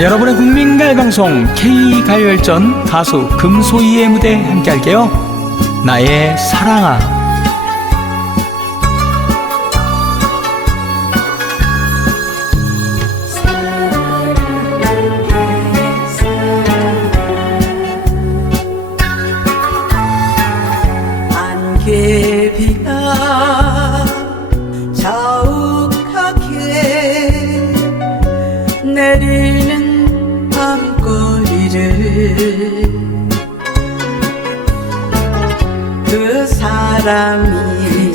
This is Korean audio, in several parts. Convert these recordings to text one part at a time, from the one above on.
여러분의 국민 가요 방송 K 가요열전 가수 금소희의 무대 함께 할게요. 나의 사랑아. 사람이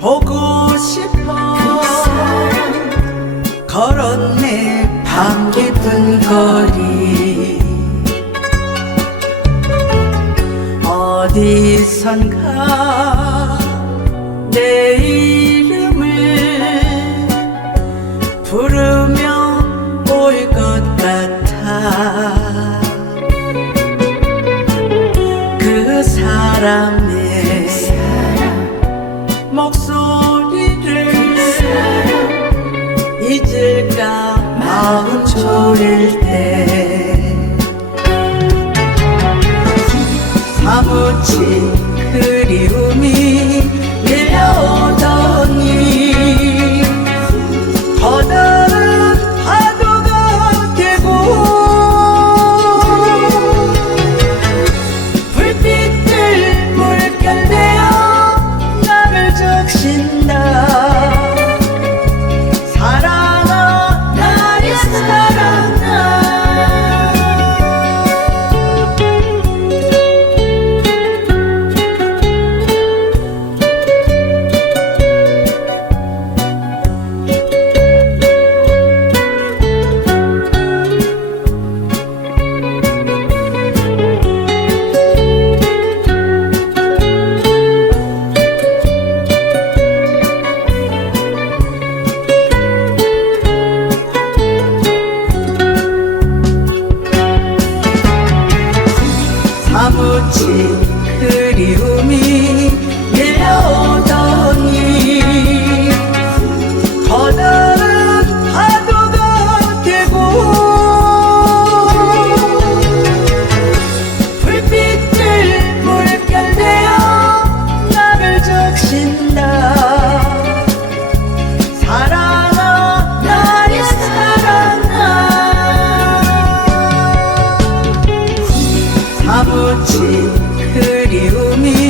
보고 싶어 걸었네 밤 깊은 거리. 어디선가 내 이름을 부르며 올 것 같아 사람 to me.